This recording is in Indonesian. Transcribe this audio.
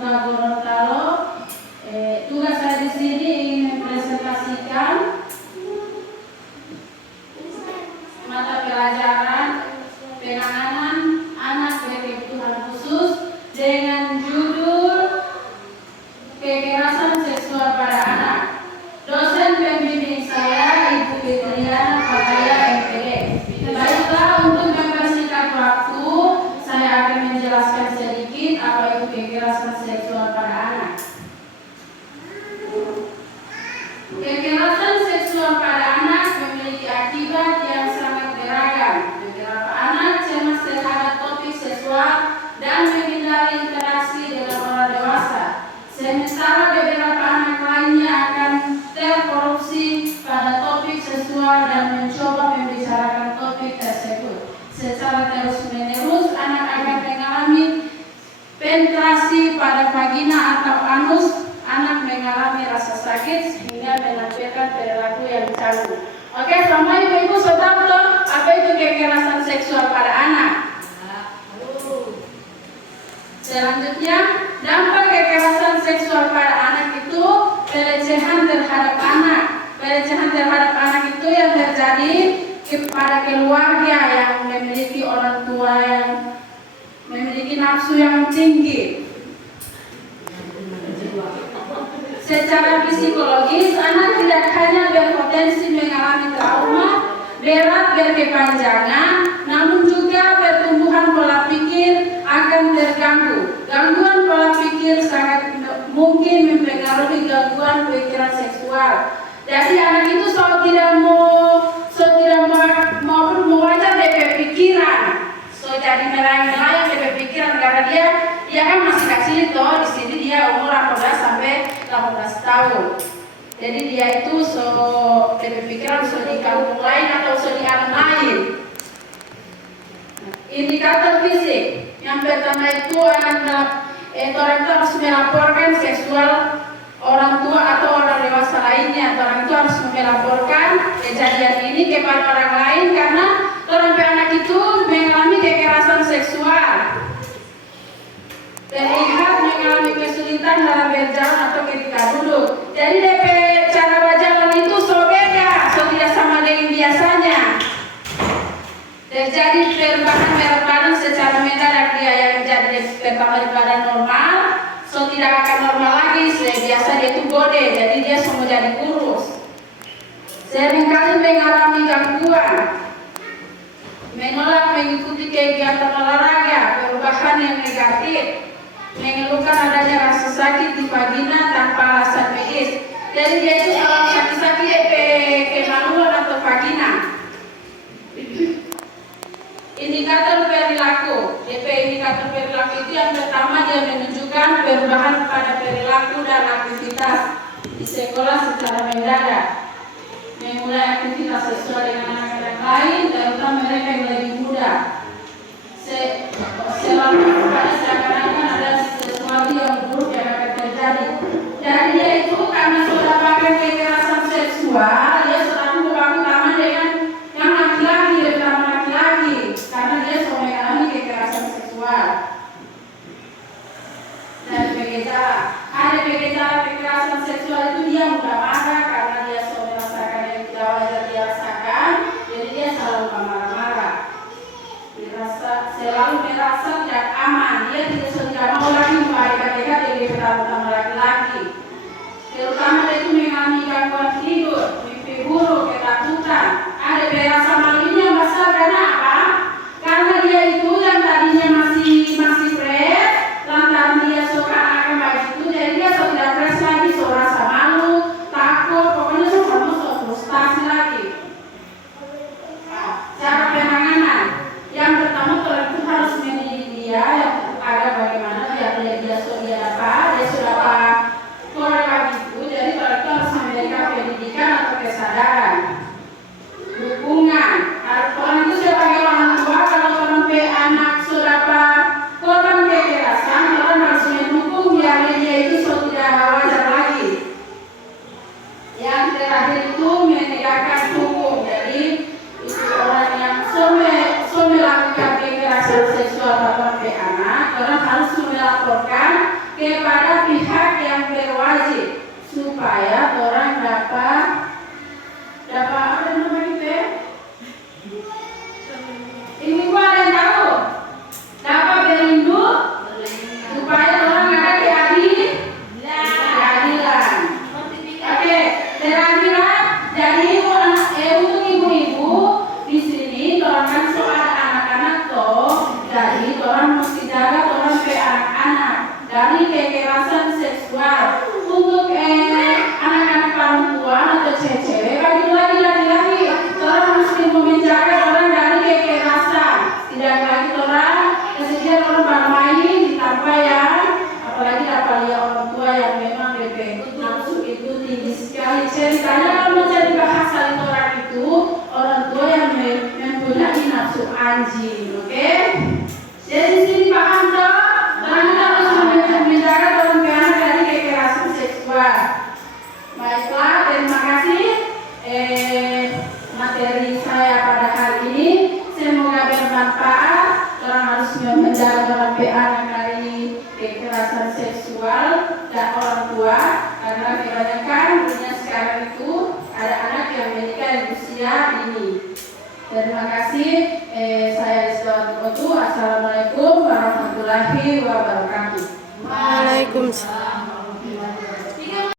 Luka Gorontalo. Tugas saya di sini ingin mempresentasikan mata pelajaran penanganan anak berkebutuhan khusus dengan judul kekerasan seksual pada anak. Dosen pembimbing saya Ibu Fitriana Fataya MPD. Baiklah, untuk mempersingkat waktu, saya akan menjelaskan sedikit apa itu kekerasan seksual pada anak. Kekerasan seksual pada anak memiliki akibat yang sangat beragam. Beberapa anak cemas terhadap topik seksual dan menghindari interaksi dengan orang dewasa. Sementara beberapa anak lainnya akan terkorupsi pada topik seksual dan mencoba membicarakan topik tersebut. Secara terus-menerus, anak akan mengalami penetrasi pada vagina atau anus. Anak mengalami rasa sakit sehingga menampilkan perilaku yang canggung. Oke, sama ibu-ibu sudah tahu apa itu kekerasan seksual pada anak. Selanjutnya, dampak kekerasan seksual pada anak itu pelecehan terhadap anak. Pelecehan terhadap anak itu yang terjadi kepada keluarga yang memiliki orang tua yang memiliki nafsu yang tinggi. Secara psikologis, anak tidak hanya berpotensi mengalami trauma berat berkepanjangan, namun juga pertumbuhan pola pikir akan terganggu. Gangguan pola pikir sangat mungkin mempengaruhi gangguan pikiran seksual. Jadi anak itu tidak mau aja DP pikiran, jadi melayang DP pikiran karena dia kan masih kecil toh. Di sini dia umur 18 sampai 18 tahun. Jadi dia itu DP pikiran di kampung lain atau di alam lain. Indikator fisik yang pertama itu orang itu harus melaporkan seksual orang tua atau orang dewasa lainnya. Orang itu harus melaporkan kejadian ini kepada orang lain karena orang anak itu mengalami kekerasan seksual. Terlihat mengalami kesulitan dalam berjalan atau ketika duduk. Jadi DP cara berjalan itu beda, tidak sama dengan biasanya. Terjadi perubahan berat badan secara mendadak. Dia yang jadi pertama di badan normal, tidak akan normal lagi. Biasa dia itu gede, jadi dia semua jadi kurus. Seringkali mengalami gangguan, menolak mengikuti kegiatan olahraga, perubahan yang negatif, mengeluhkan adanya rasa sakit di vagina tanpa alasan medis. Jadi dia itu kalau sakit-sakit kemaluan atau vagina. Indikator perilaku. Indikator perilaku itu yang pertama dia menunjukkan perubahan pada perilaku dan aktivitas di sekolah secara mendadak. Memulai aktivitas seksual dengan anak-anak lain, terutama mereka yang lebih muda. Selalu pada seakan-akan ada sesuatu yang buruk yang akan terjadi. Jadi dia itu karena sudah pakai kekerasan seksual, dia sudah membangun taman dengan yang laki-laki, dengan laki-laki, karena dia sudah mengalami kekerasan seksual. Dan ada gejala kekerasan seksual itu dia mudah marah karena dia sudah merasakan yang tidak wajar dia rasakan, jadi dia selalu marah-marah. Selalu merasa tidak aman, dia tidak mau lagi membaik-baik dengan utama laki-laki. Terutama dia itu mengalami gangguan tidur, mimpi buruk, ketakutan. Ada rasa malunya besar karena apa? Karena dia itu yang tadinya masih fresh, lantaran dia suka akan baju itu, jadi dia sudah fresh lagi, rasa malu, takut, pokoknya sudah frustasi lagi. Cara penanganan. Yang pertama, orang itu harus mendidik dia agar bagaimana dia kepada pihak yang berwajib supaya orang dapat apa namanya itu ya? Ini gua ada yang tahu. Dapat berlindung supaya orang ada keadilan. Oke, keadilan. Jadi untuk ibu-ibu di sini orang kan soal anak-anak toh. Jadi orang mesti jaga orang ke anak-anak dari kekerasan seksual. Untuk anak-anak perempuan atau cewek bagi laki-laki orang mesti menjaga orang dari kekerasan. Tidak lagi orang kesedihan orang bermain tanpa yang apalagi dapat lihat orang tua yang memang lebih nafsu itu tinggi sekali. Ceritanya kalau menjadi bahasa orang itu orang tua yang mempunyai nafsu anjing, oke? Jadi sini paham toh? Orang harus menjaga orang anak dari kekerasan seksual. Baiklah, terima kasih materi saya pada hari ini. Semoga bermanfaat. Orang harus menjaga orang anak dari kekerasan seksual dan orang tua karena kebanyakan dunia sekarang itu ada anak yang menikah di usia ini. Terima kasih. Saya Rizwan Otu. Assalamualaikum warahmatullahi wabarakatuh. Waalaikumsalam.